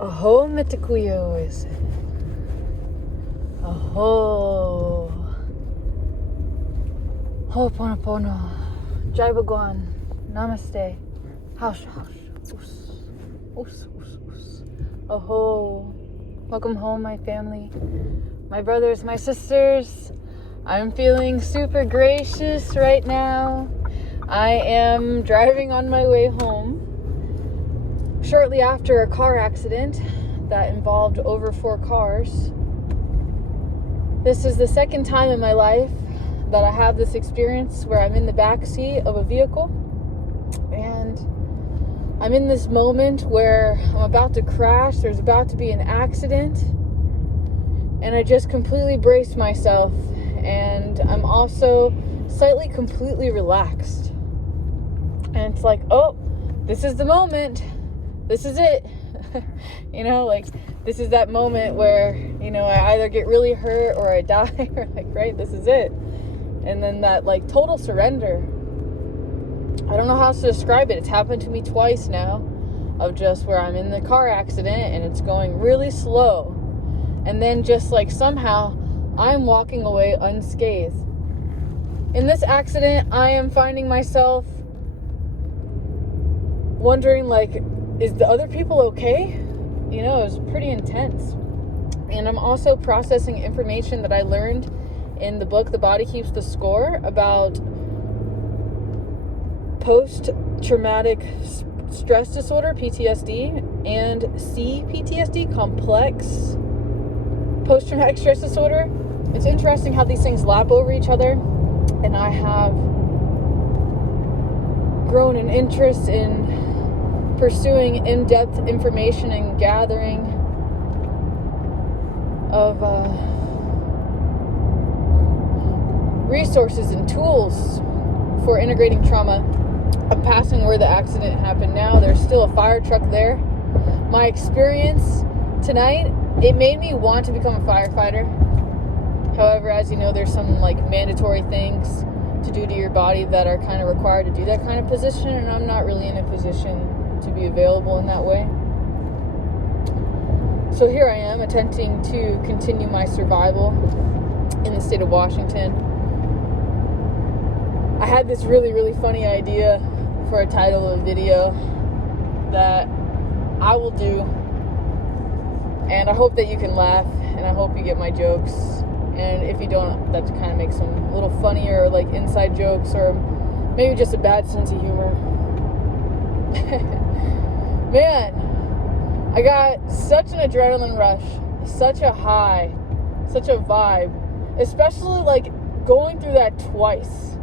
Aho metikuyo is Aho Ho'oponopono Jai Bhagwan Namaste House Us Aho. Welcome home, my family, my brothers, my sisters. I'm feeling super gracious right now. I am driving on my way home shortly after a car accident that involved over 4 cars. This is the second time in my life that I have this experience where I'm in the back seat of a vehicle and I'm in this moment where I'm about to crash. There's about to be an accident and I just completely braced myself, and I'm also slightly completely relaxed. And it's like, oh, this is the moment. This is it. This is that moment where, I either get really hurt or I die, or right, this is it. And then that total surrender. I don't know how else to describe it. It's happened to me twice now, of just where I'm in the car accident and it's going really slow. And then just somehow I'm walking away unscathed. In this accident, I am finding myself wondering, is the other people okay? It was pretty intense. And I'm also processing information that I learned in the book, The Body Keeps the Score, about post-traumatic stress disorder, PTSD, and CPTSD, complex post-traumatic stress disorder. It's interesting how these things lap over each other. And I have grown an interest in pursuing in-depth information and gathering of resources and tools for integrating trauma. I'm passing where the accident happened now. There's still a fire truck there. My experience tonight, it made me want to become a firefighter. However, as you know, there's some mandatory things to do to your body that are kind of required to do that kind of position, and I'm not really in a position to be available in that way. So here I am attempting to continue my survival in the state of Washington. I had this really, really funny idea for a title of a video that I will do, and I hope that you can laugh, and I hope you get my jokes. And if you don't, that kind of makes them a little funnier, inside jokes, or maybe just a bad sense of humor. Man, I got such an adrenaline rush, such a high, such a vibe, especially going through that twice,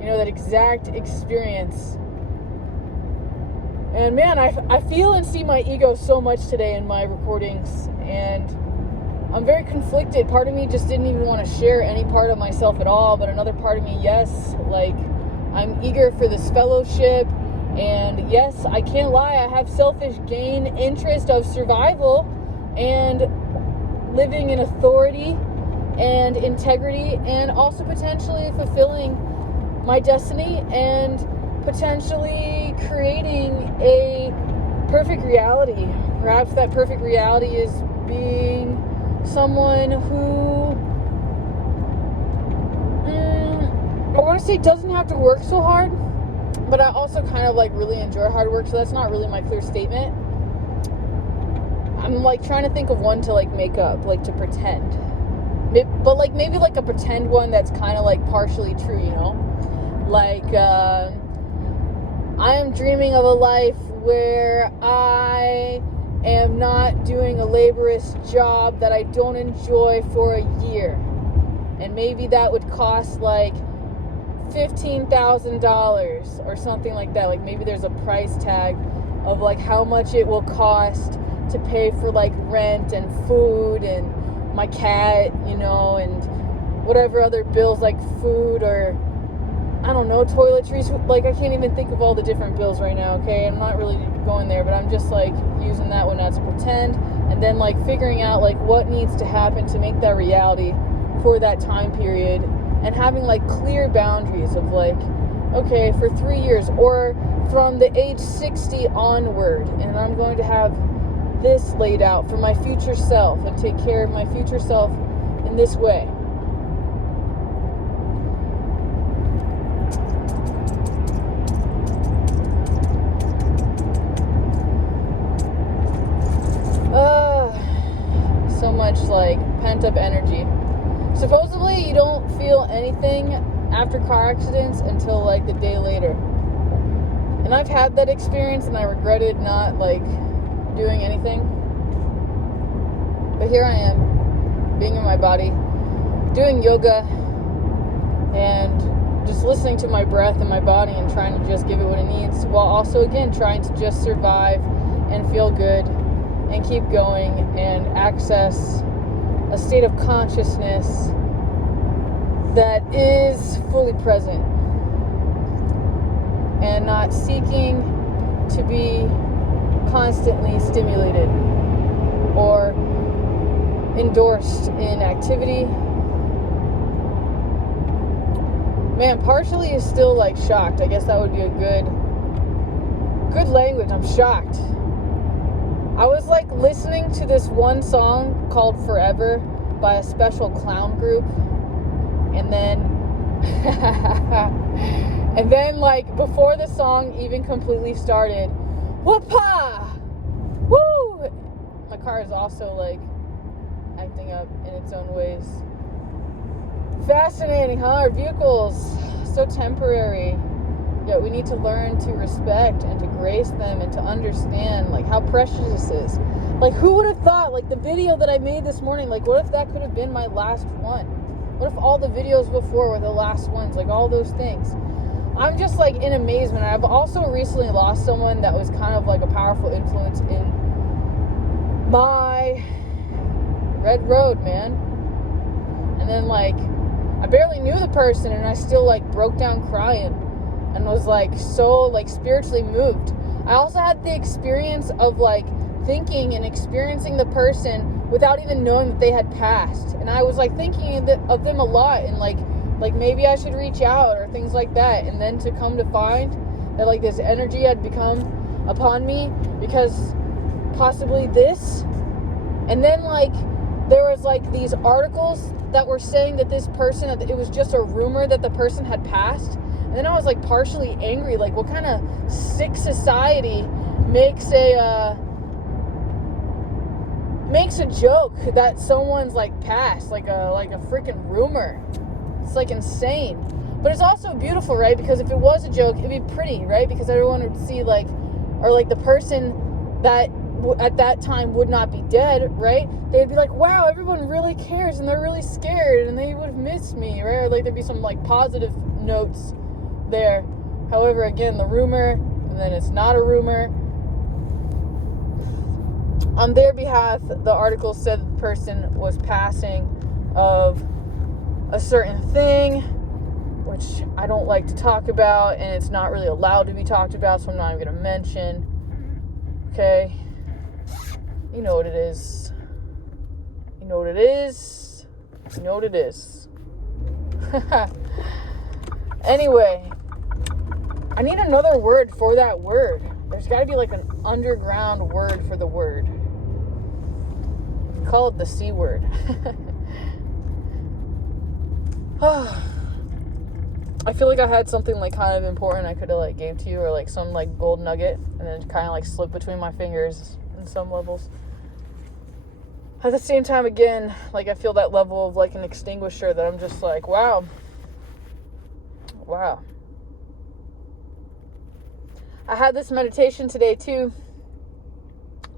that exact experience. And man, I feel and see my ego so much today in my recordings, and I'm very conflicted. Part of me just didn't even want to share any part of myself at all, but another part of me, yes, I'm eager for this fellowship, and yes, I can't lie, I have selfish gain interest of survival and living in authority and integrity, and also potentially fulfilling my destiny and potentially creating a perfect reality. Perhaps that perfect reality is being someone who I want to say doesn't have to work so hard, but I also kind of really enjoy hard work, so that's not really my clear statement. I'm trying to think of one to make up, to pretend, but maybe a pretend one that's kind of partially true, I am dreaming of a life where I am not doing a laborious job that I don't enjoy for a year. And maybe that would cost $15,000 or something like that. Maybe there's a price tag of how much it will cost to pay for rent and food and my cat, and whatever other bills food or I don't know, toiletries. I can't even think of all the different bills right now, okay? I'm not really going there, but I'm just using that one as a pretend, and then figuring out what needs to happen to make that reality for that time period, and having clear boundaries of okay, for 3 years or from the age 60 onward, and I'm going to have this laid out for my future self and take care of my future self in this way. So much like pent up energy. Supposedly you don't feel anything after car accidents until like the day later. And I've had that experience and I regretted not like doing anything. But here I am, being in my body, doing yoga and just listening to my breath and my body and trying to just give it what it needs, while also again trying to just survive and feel good and keep going and access a state of consciousness that is fully present and not seeking to be constantly stimulated or endorsed in activity. Man, partially is still like shocked. I guess that would be a good language. I'm shocked. I was like listening to this one song called Forever by a special clown group, and then like before the song even completely started, whoop-ha! Woo! My car is also like acting up in its own ways. Fascinating, huh? Our vehicles, so temporary. Yet we need to learn to respect and to grace them and to understand like how precious this is. Like, who would have thought, like the video that I made this morning, like what if that could have been my last one? What if all the videos before were the last ones? Like all those things. I'm just like in amazement. I've also recently lost someone that was kind of like a powerful influence in my red road, man. And then like I barely knew the person and I still like broke down crying and was like so like spiritually moved. I also had the experience of like thinking and experiencing the person without even knowing that they had passed, and I was like thinking of them a lot and like maybe I should reach out or things like that, and then to come to find that like this energy had become upon me because possibly this, and then like there was like these articles that were saying that this person, it was just a rumor that the person had passed. And then I was like partially angry, like what kind of sick society makes a joke that someone's like passed, like a freaking rumor. It's like insane. But it's also beautiful, right? Because if it was a joke, it'd be pretty, right? Because everyone would see like, or like the person that at that time would not be dead, right? They'd be like, wow, everyone really cares and they're really scared and they would have missed me, right? Or like there'd be some like positive notes there. However, again, the rumor, and then it's not a rumor. On their behalf, the article said the person was passing of a certain thing, which I don't like to talk about, and it's not really allowed to be talked about, so I'm not even going to mention. Okay? You know what it is. You know what it is. You know what it is. Anyway, I need another word for that word. There's got to be like an underground word for the word. Call it the C word. I feel like I had something like kind of important I could have like gave to you, or like some like gold nugget, and then kind of like slipped between my fingers in some levels. At the same time, again, like I feel that level of like an extinguisher that I'm just like, wow. I had this meditation today too,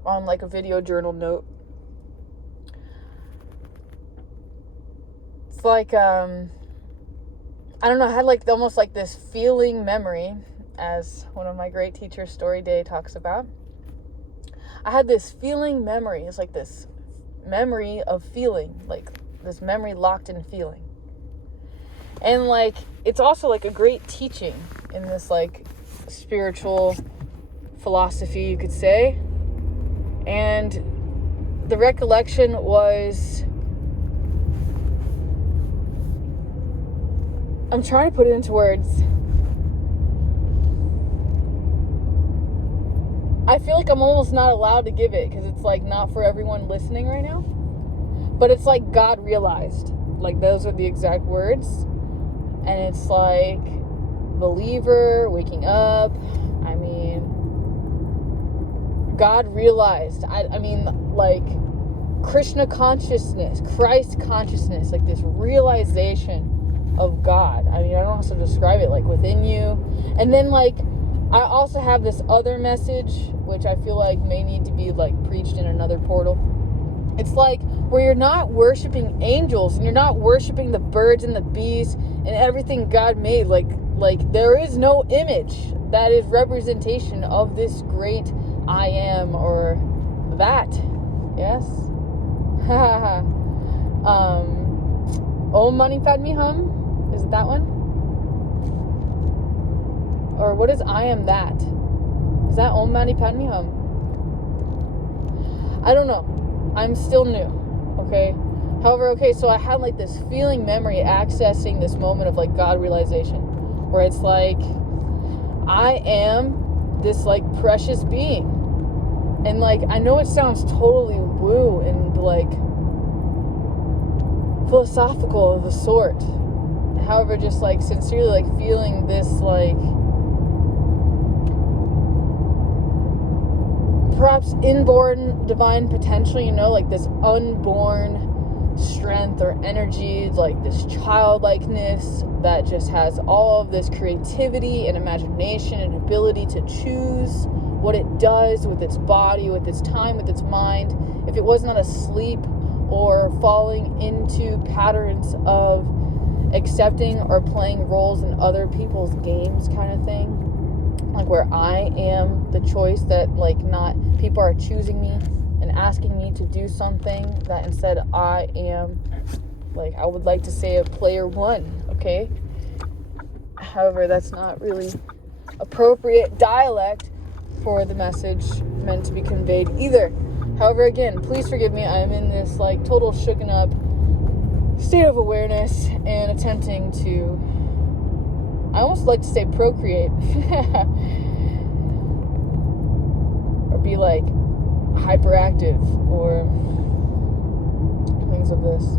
on like a video journal note. It's like, I don't know, I had like almost like this feeling memory, as one of my great teachers, Story Day, talks about. I had this feeling memory. It's like this memory of feeling, like this memory locked in feeling. And like, it's also like a great teaching in this like spiritual philosophy, you could say. And the recollection was, I'm trying to put it into words. I feel like I'm almost not allowed to give it because it's like not for everyone listening right now. But it's like God realized. Like those are the exact words. And it's like believer, waking up. I mean, God realized. I mean, like Krishna consciousness, Christ consciousness, like this realization of God. I mean, I don't know how to describe it, like within you. And then like I also have this other message which I feel like may need to be like preached in another portal. It's like where you're not worshiping angels and you're not worshiping the birds and the bees and everything God made. Like there is no image that is representation of this great I am or that. Yes. Om Mani Padme Hum. Is it that one? Or what is I am that? Is that Om Mani Padme Hum? I don't know. I'm still new. Okay? However, okay, so I had like this feeling memory accessing this moment of like God realization. Where it's like, I am this like precious being. And like, I know it sounds totally woo and like philosophical of a sort. However, just like sincerely like feeling this like perhaps inborn divine potential, you know, like this unborn strength or energy, like this childlikeness that just has all of this creativity and imagination and ability to choose what it does with its body, with its time, with its mind. If it was not asleep or falling into patterns of accepting or playing roles in other people's games kind of thing. Like where I am the choice, that like not people are choosing me and asking me to do something, that instead I am, like, I would like to say a player one, okay? However, that's not really appropriate dialect for the message meant to be conveyed either. However, again, please forgive me. I'm in this like total shooken up state of awareness and attempting to, I almost like to say procreate or be like hyperactive or things of this.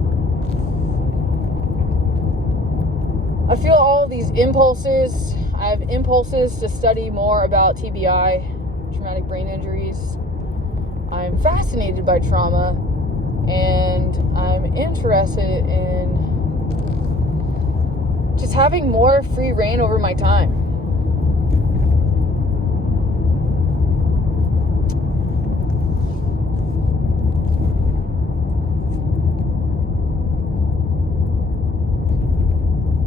I feel all these impulses. I have impulses to study more about TBI, traumatic brain injuries. I'm fascinated by trauma, and I'm interested in just having more free reign over my time.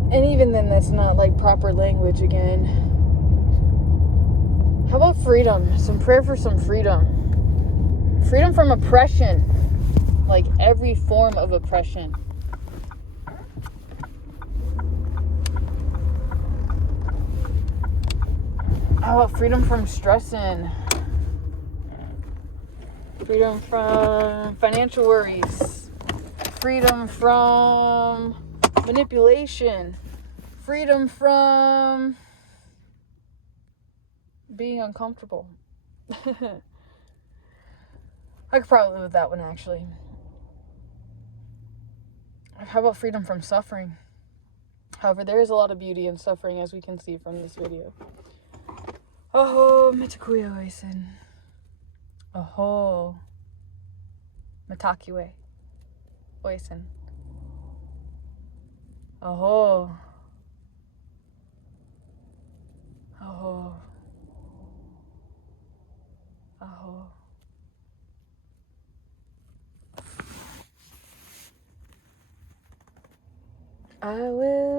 And even then, that's not like proper language again. How about freedom? Some prayer for some freedom. Freedom from oppression. Like every form of oppression. How about freedom from stressing? Freedom from financial worries. Freedom from manipulation. Freedom from being uncomfortable. I could probably live with that one, actually. How about freedom from suffering? However, there is a lot of beauty in suffering, as we can see from this video. Oh, Mitakuya Oisen. Oh, Mitakuye Oisen. Oh. Oh. Oh. I will